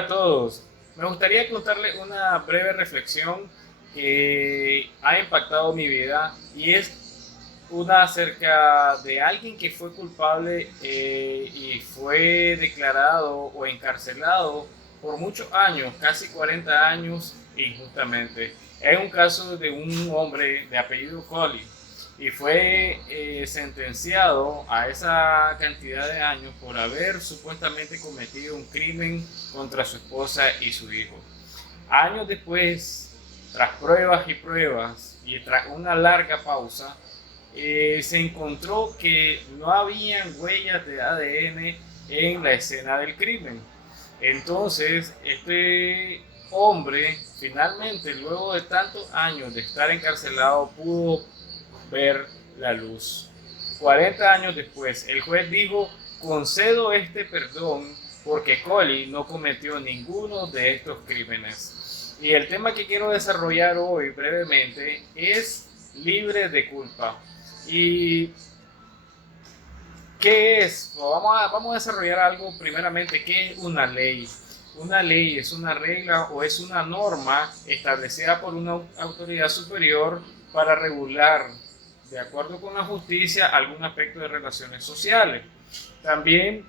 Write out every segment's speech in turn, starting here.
Hola a todos. Me gustaría contarles una breve reflexión que ha impactado mi vida y es una acerca de alguien que fue culpable y fue declarado o encarcelado por muchos años, casi 40 años injustamente. Es un caso de un hombre de apellido Colley y fue sentenciado a esa cantidad de años por haber supuestamente cometido un crimen contra su esposa y su hijo. Años después, tras pruebas y pruebas y tras una larga pausa, se encontró que no habían huellas de ADN en la escena del crimen. Entonces, este hombre finalmente, luego de tantos años de estar encarcelado, pudo ver la luz. 40 años después, el juez dijo, concedo este perdón porque Colley no cometió ninguno de estos crímenes. Y el tema que quiero desarrollar hoy brevemente es libre de culpa. ¿Y qué es? Vamos a desarrollar algo primeramente. ¿Qué es una ley? Una ley es una regla o es una norma establecida por una autoridad superior para regular, de acuerdo con la justicia, algún aspecto de relaciones sociales. También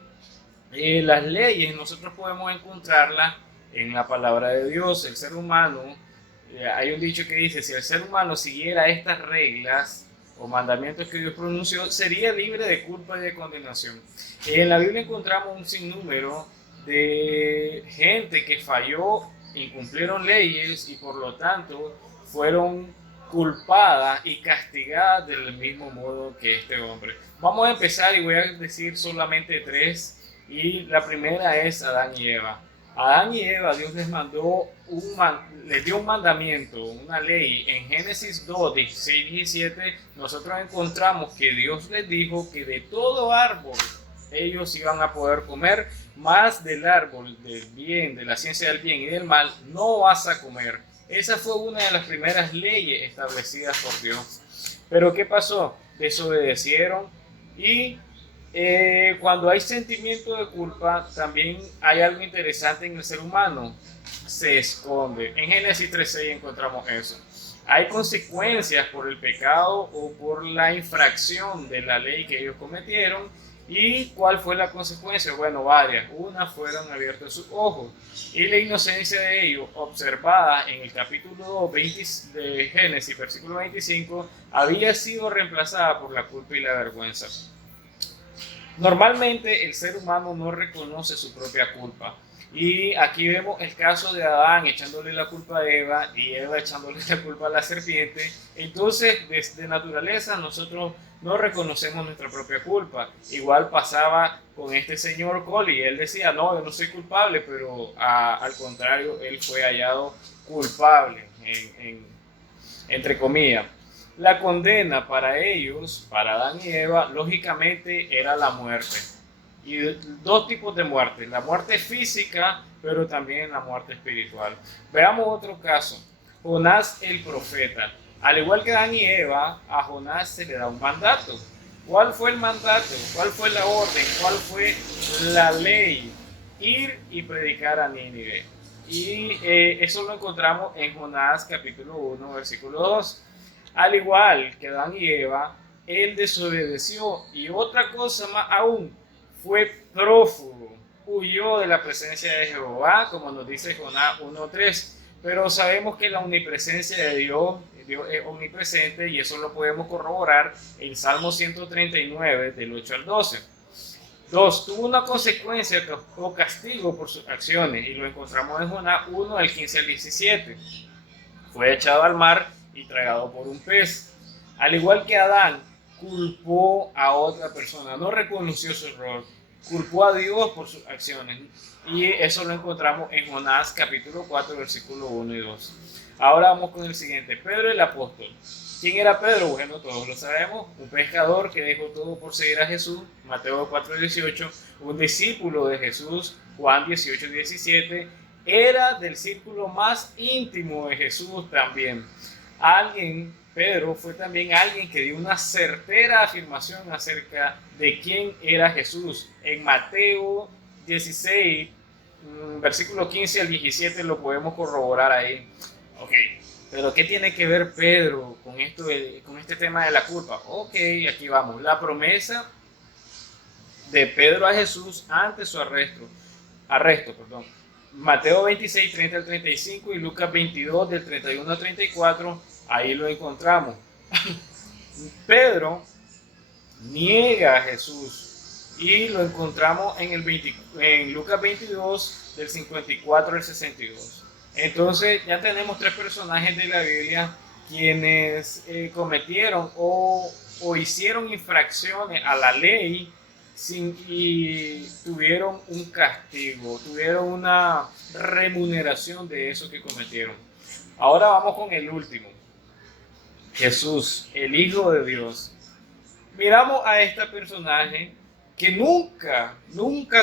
las leyes nosotros podemos encontrarlas en la palabra de Dios. El ser humano, hay un dicho que dice, si el ser humano siguiera estas reglas o mandamientos que Dios pronunció, sería libre de culpa y de condenación. En la Biblia encontramos un sinnúmero de gente que falló, incumplieron leyes y por lo tanto fueron culpadas y castigadas del mismo modo que este hombre. Vamos a empezar y voy a decir solamente tres, y la primera es Adán y Eva. Adán y Eva, Dios les dio un mandamiento, una ley. En Génesis 2, 16 y 17, nosotros encontramos que Dios les dijo que de todo árbol ellos iban a poder comer, más del árbol del bien, de la ciencia del bien y del mal, no vas a comer. Esa fue una de las primeras leyes establecidas por Dios. Pero ¿qué pasó? Desobedecieron y cuando hay sentimiento de culpa, también hay algo interesante en el ser humano. Se esconde. En Génesis 3:6 encontramos eso. Hay consecuencias por el pecado o por la infracción de la ley que ellos cometieron. ¿Y cuál fue la consecuencia? Bueno, varias. Una, fueron abiertos sus ojos. Y la inocencia de ellos, observada en el capítulo 2 de Génesis, versículo 25, había sido reemplazada por la culpa y la vergüenza. Normalmente el ser humano no reconoce su propia culpa. Y aquí vemos el caso de Adán echándole la culpa a Eva y Eva echándole la culpa a la serpiente. Entonces, desde naturaleza, nosotros no reconocemos nuestra propia culpa. Igual pasaba con este señor Colley. Él decía, no, yo no soy culpable, pero al contrario, él fue hallado culpable, entre comillas. La condena para ellos, para Adán y Eva, lógicamente era la muerte. Y dos tipos de muerte, la muerte física, pero también la muerte espiritual. Veamos otro caso, Jonás el profeta. Al igual que Adán y Eva, a Jonás se le da un mandato. ¿Cuál fue el mandato? ¿Cuál fue la orden? ¿Cuál fue la ley? Ir y predicar a Nínive. Y eso lo encontramos en Jonás capítulo 1, versículo 2. Al igual que Adán y Eva, él desobedeció y otra cosa más aún, fue prófugo, huyó de la presencia de Jehová, como nos dice Jonás 1:3. Pero sabemos que la omnipresencia de Dios es omnipresente y eso lo podemos corroborar en Salmo 139, del 8 al 12. Dos, tuvo una consecuencia o castigo por sus acciones y lo encontramos en Jonás 1, del 15 al 17. Fue echado al mar y tragado por un pez. Al igual que Adán, culpó a otra persona, no reconoció su error, culpó a Dios por sus acciones. Y eso lo encontramos en Jonás capítulo 4, versículo 1 y 2. Ahora vamos con el siguiente, Pedro el apóstol. ¿Quién era Pedro? Bueno, todos lo sabemos, un pescador que dejó todo por seguir a Jesús, Mateo 4:18, un discípulo de Jesús, Juan 18:17, era del círculo más íntimo de Jesús también. Pedro fue también alguien que dio una certera afirmación acerca de quién era Jesús. En Mateo 16, versículo 15 al 17 lo podemos corroborar ahí. Ok, pero ¿qué tiene que ver Pedro con esto con este tema de la culpa? Ok, aquí vamos. La promesa de Pedro a Jesús ante su arresto, perdón. Mateo 26, 30 al 35 y Lucas 22, del 31 al 34, ahí lo encontramos. Pedro niega a Jesús y lo encontramos en Lucas 22, del 54 al 62. Entonces ya tenemos tres personajes de la Biblia quienes cometieron o hicieron infracciones a la ley y tuvieron un castigo, tuvieron una remuneración de eso que cometieron. Ahora vamos con el último, Jesús, el Hijo de Dios. Miramos a este personaje que nunca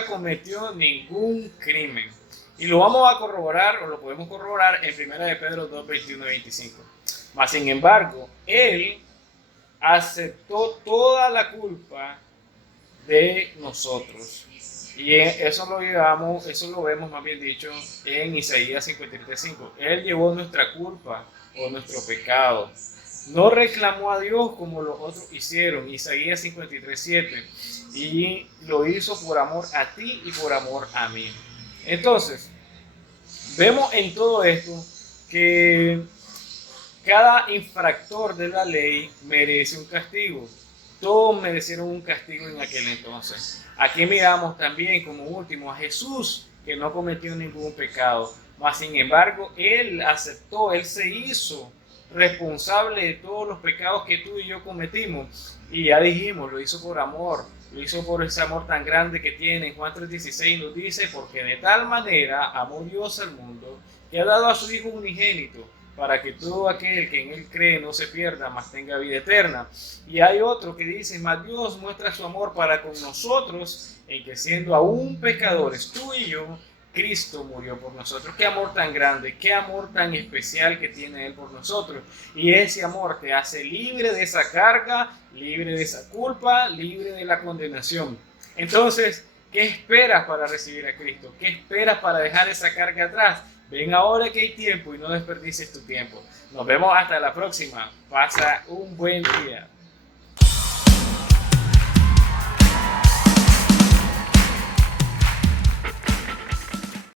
cometió ningún crimen. Y lo vamos a corroborar, o lo podemos corroborar en 1 de Pedro 2, 21 y 25. Mas, sin embargo, él aceptó toda la culpa de nosotros. Y eso lo vemos más bien dicho en Isaías 53:5. Él llevó nuestra culpa o nuestro pecado. No reclamó a Dios como los otros hicieron, Isaías 53:7, y lo hizo por amor a ti y por amor a mí. Entonces, vemos en todo esto que cada infractor de la ley merece un castigo. Todos merecieron un castigo en aquel entonces. Aquí miramos también como último a Jesús, que no cometió ningún pecado, mas sin embargo, Él aceptó, Él se hizo responsable de todos los pecados que tú y yo cometimos. Y ya dijimos, lo hizo por amor, lo hizo por ese amor tan grande que tiene. En Juan 3:16 nos dice, porque de tal manera amó Dios al mundo, que ha dado a su Hijo unigénito, para que todo aquel que en Él cree no se pierda, mas tenga vida eterna. Y hay otro que dice, mas Dios muestra su amor para con nosotros, en que siendo aún pecadores, tú y yo, Cristo murió por nosotros. Qué amor tan grande, qué amor tan especial que tiene Él por nosotros. Y ese amor te hace libre de esa carga, libre de esa culpa, libre de la condenación. Entonces, ¿qué esperas para recibir a Cristo? ¿Qué esperas para dejar esa carga atrás? Ven ahora que hay tiempo y no desperdicies tu tiempo. Nos vemos hasta la próxima. Pasa un buen día.